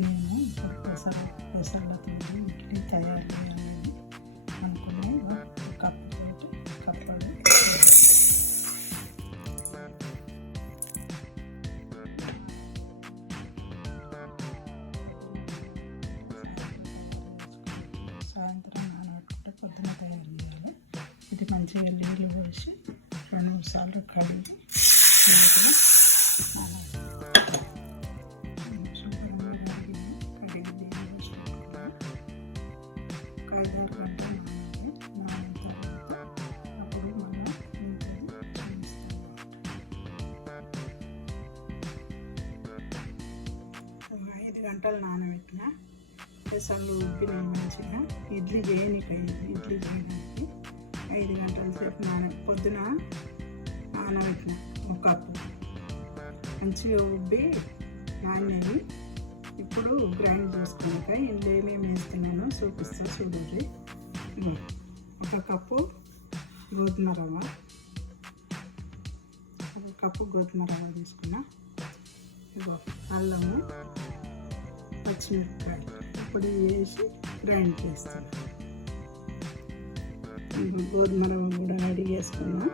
నేను ఇప్పుడు పెసర్లతో ఇడ్లీ తయారు చేయాలని అనుకుని కప్పుతోటి కప్పాలి. సాయంత్రం నానబెట్టుకుంటే పొద్దున తయారు చేయాలి. ఇది మంచిగా నీళ్ళు పోసి 2-3 సార్లు కడిగి శుభ్రంగా కడిగి నీళ్ళు పోసి 5-6 గంటలు నానిన తర్వాత అప్పుడు మనం ఇంటిని చూపిస్తాం. 5 గంటలు నానబెట్టిన పెసలు ఉబ్బినాయి మంచిగా. ఇడ్లీ చేయడానికి 5 గంటల సేపు పొద్దున నానబెట్టిన 1 కప్పు మంచిగా ఉబ్బి నాణ్యని. ఇప్పుడు గ్రైండ్ చేసుకున్నాక ఇందులో ఏమేమి వేస్తున్నానో చూపిస్తా చూడండి. 1 కప్పు గోధుమ రవ్వ, 1 కప్పు గోధుమ రవ్వ తీసుకున్నా. అల్లము, పచ్చిమిరపకాయలు ఇప్పుడు వేసి గ్రైండ్ చేస్తాను. గోధుమ రవ్వ కూడా రెడీ చేసుకున్నా.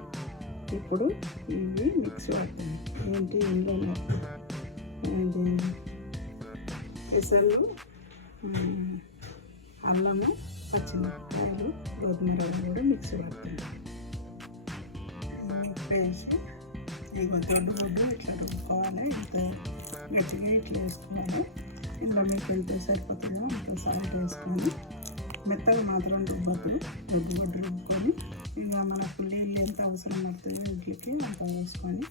ఇప్పుడు ఇవి మిక్స్ పడుతుంది. ఏంటి ఇందులో పెసలు, అల్లము, పచ్చిమిరపకాయలు, గోధుమ రవ్వ కూడా మిక్స్ పడుతుంది. వేసి దొడ్డు ఇట్లా రుబ్బుకోవాలి. ఇంత గట్టిగా ఇట్లా వేసుకోవాలి. ఇందులో మీకు ఎంత సరిపోతుందో అంత సాల్ట్ వేసుకొని మెత్తగా మాత్రం రుబ్బద్దు. రుబ్బుకొని ఇంకా మనకు నీళ్ళు ఎంత అవసరం పడుతుందో ఇడ్లీకి అంత వేసుకొని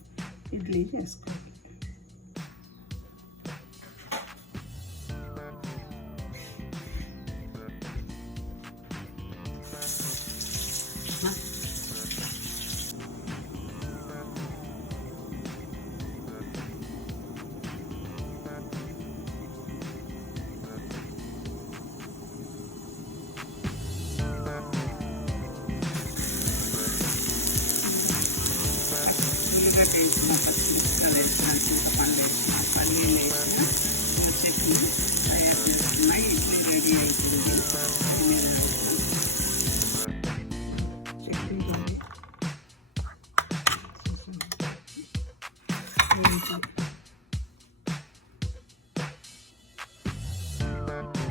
ఇడ్లీ చేసుకోవాలి. వేసిన పచ్చిమిరపకాయలు వేసిన చింతపండు వేసిన పల్లీలు వేసిన చట్నీ తయారు చేసుకున్న ఇడ్లీ రెడీ అవుతుంది. చట్నీ రెడీ.